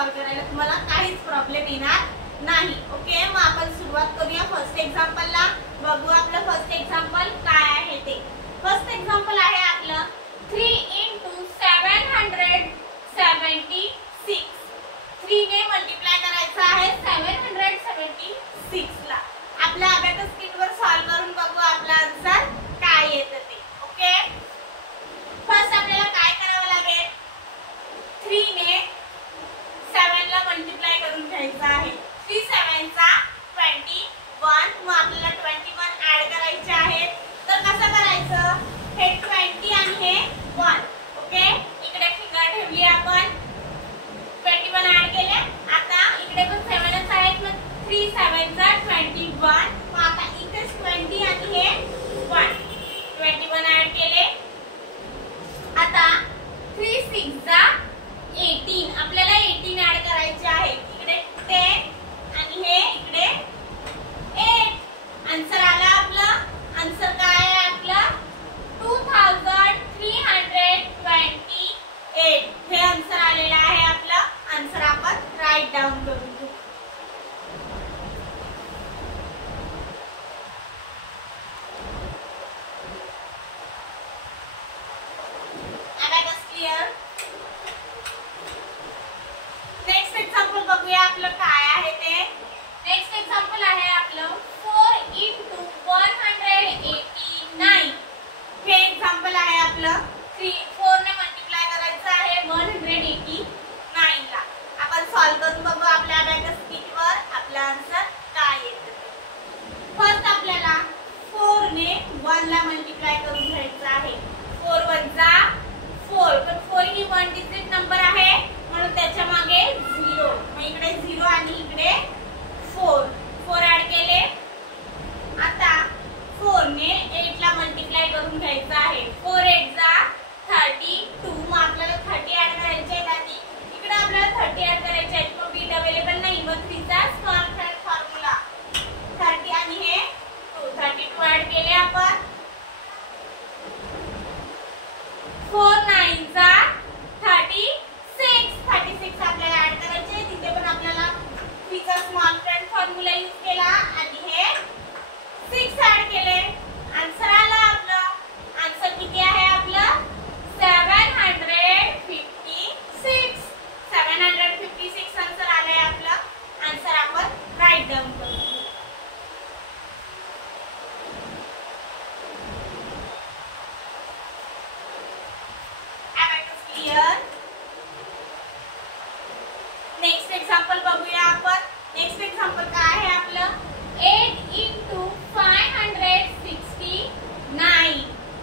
Solve करायला तुम्हाला काहीच प्रॉब्लेम येणार नाही. ओके, मग आपण सुरुवात करूया फर्स्ट एक्झाम्पलला. बघू आपलं फर्स्ट एक्झाम्पल काय आहे ते. फर्स्ट एक्झाम्पल आहे आपलं 3 × 776. 3 ने मल्टिप्लाय करायचं आहे 776 ला. आपल्या अबॅकस स्क्रीनवर सॉल्व करून बघू आपला आन्सर काय येतं ते. ओके, फर्स्ट आपल्याला काय करावं लागेल, 3 ने 7 ला मल्टिप्लाय करून घ्यायचं आहे. 3 7 चा 21. मग आपल्याला 21 ऍड करायचे आहेत. तर कसं करायचं, हे 20 आणि हे 1. ओके, इकडे फिंगर ठेवली आपण, 21 ऍड केले. आता इकडे पण 7च आहेत, मग 3 7 चा 21. मग आता इथे 20 आणि हे 1. 21 ऍड केले. आता 3 6 चा 18. आपल्याला 18 ऍड करायचे आहे. इकडे 10 आणि हे इकडे 8. आन्सर आला आपलं. आन्सर काय आहे आपलं 2328. हे आन्सर आलेलं आहे आपलं. आन्सर आपण राईट डाऊन करून घेऊ. Abacus clear. नेक्स्ट एक्झाम्पल बघूया आपलं काय आहे ते. नेक्स्ट एक्झाम्पल आहे आपलं 4 × 189. हे एक्झाम्पल आहे आपलं. 4 ने मल्टिप्लाय करायचं आहे 189 ला. आपण सॉल्व करून बघू आपल्या अबॅकस स्क्रीनवर आपला आन्सर काय येतं. फर्स्ट आपल्याला 4 ने 1 ला मल्टिप्लाय करून घ्यायचं आहे. 4 1 जा 4. पण 4 ही 1 डिजिट नंबर आहे, म्हणून त्याच्या मागे 0. मग इकडे 0 आणि इकडे 4 ऍड केले. आता 4 ने 8 ला मल्टिप्लाय करून घ्यायचं आहे. 4 8 जा 32. मग आपल्याला 30 ऍड करायचे आहेत. आधी इकडे आपल्याला 30 ऍड करायचे आहेत, पण बीट अवेलेबल नाही. मग 3 चा स्मॉल फ्रॅक्ट फॉर्म्युला 30 आणि हे 32 ऍड केले आपण. 4 9 चा 36 आपल्याला ऍड करायचे. तिथे पण आपल्याला 3 चा स्मॉल फ्रॅक्ट फॉर्म्युला यूज केला आणि हे 6 ऍड केले. आन्सर आला आपलं. आन्सर किती आहे आपलं 756. आन्सर आलंय आपलं. आन्सर आपण राईट डाऊन करू. Abacus clear. नेक्स्ट एक्झाम्पल बघूया आपण. नेक्स्ट एक्झाम्पल काय आहे आपलं 8 × 569.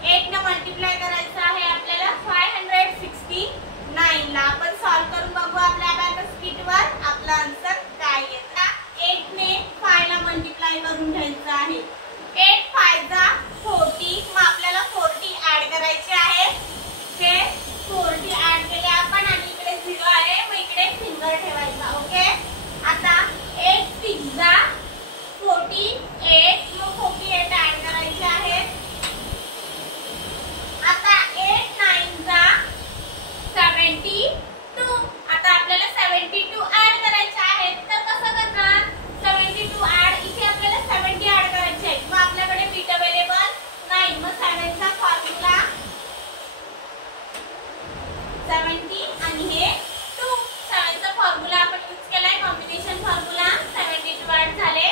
8 ने मल्टिप्लाय करायचं आहे आपल्याला 569 ला. आपण सॉल्व करून बघू आपल्या अबॅकस स्क्रीनवर आपला आन्सर काय येतं. 8 ने 5 ला मल्टिप्लाय करून घ्यायचं आहे. 8 5 जा 40. मग आपल्याला 40 ऍड करायचे आहे. हे 40 ऍड केले आपण आणि इकडे 0 आहे, मग इकडे फिंगर ठेवायचा. ओके, आता 8 6 जा 48. मग 48 ऍड करायचे आहे. आता 8 9 जा 72. आता आपल्याला 72 ऍड करायचे आहेत. तर कसं करणार, 72 ऍड, इथे आपल्याला 70 ऍड करायचे आहेत. मग आपल्याकडे बीट अवेलेबल नाही. मग 7 चा फॉर्म्युला 70 आणि हे 2. 7 चा फॉर्म्युला आपण यूज केलाय, कॉम्बिनेशन फॉर्म्युला. 72 ऍड झाले.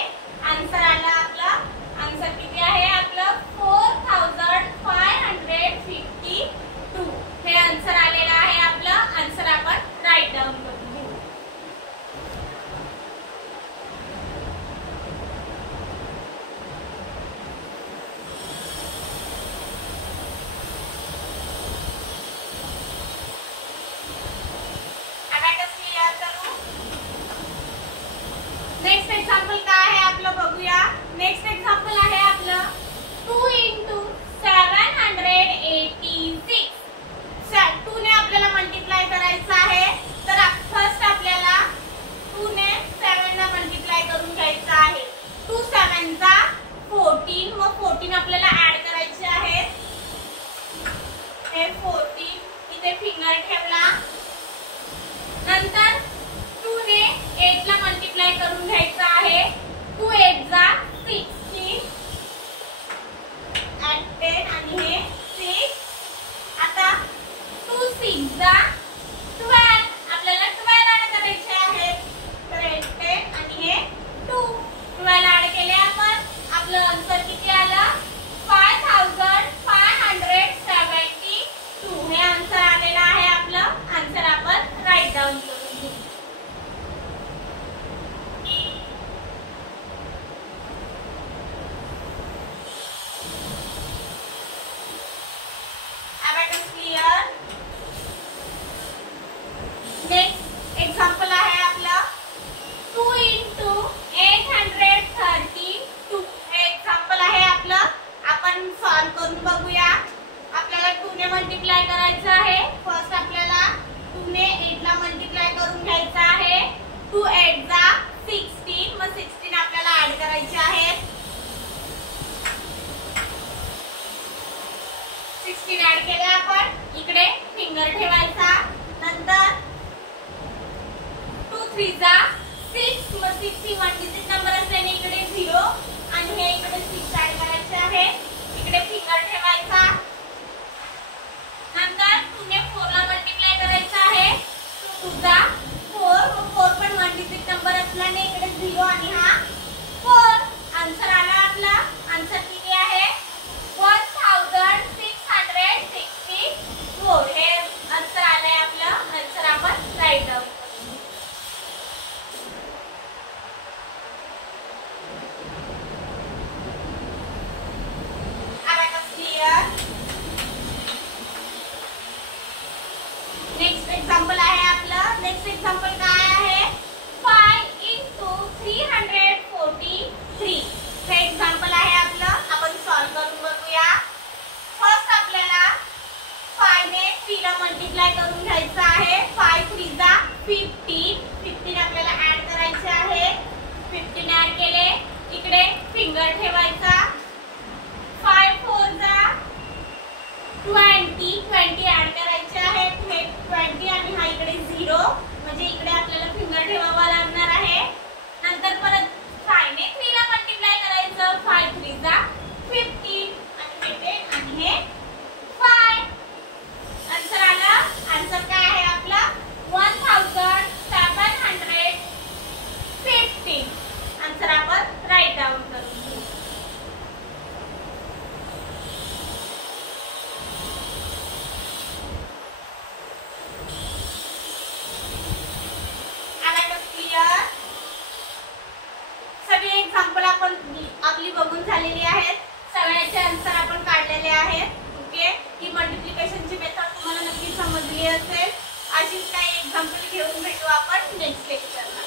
आन्सर आला आपला. आन्सर किती आहे आपलं 4 6 ही 1 डिजिट नंबर असल्याने इकडे 0 आणि हे इकडे 6 ऍड करायचे आहे. इकडे फिंगर ठेवायचा. नंतर 2 ने 4 ला मल्टिप्लाय करायचा आहे. 2 चा 4, 4 पण 1 डिजिट नंबर असल्याने इकडे 0 आणि हा 4. आन्सर आला आपला. आन्सर किती आहे 1664. हे आन्सर आलंय आपलं. आन्सर आपण राईट डाऊन करू. Abacus clear. नेक्स्ट एक्झाम्पल आहे आपलं. नेक्स्ट एक्झाम्पल काय आहे 5 into 343. हे एक्झाम्पल आहे आपलं. आपण सॉल्व करून बघूया. फर्स्ट आपल्याला 5 ने 3 ला मल्टिप्लाय करून घ्यायचं आहे. 5 3 जा 15. 15 आपल्याला ऍड करायचे आहे. 15 ऍड केले. इकडे फिंगर ठेवायचा. 5 4 जा 20. 20 ऍड करायचे आहे. हे 20 आणि हा इकडे 0 म्हणजे इकडे आपल्याला फिंगर ठेवावा लागणार आहे. नंतर परत 5 ने 3 ला मल्टिप्लाय करायचं. 5 3 जा 15 आणि हे 10 आणि हे 5. आन्सर आला. आन्सर काय आहे आपला 1715. आन्सर आपण राईट डाऊन करून घेऊ. सगळे एक्झाम्पल आपण आपली बघून झालेली आहेत. सगळ्याचे आन्सर आपण काढलेले आहेत. ओके. ही मल्टिप्लिकेशनची मेथड तुम्हाला नक्की समजली असेल. अशीच काही एक्झाम्पल घेऊन भेटू आपण नेक्स्ट लेक्चरला.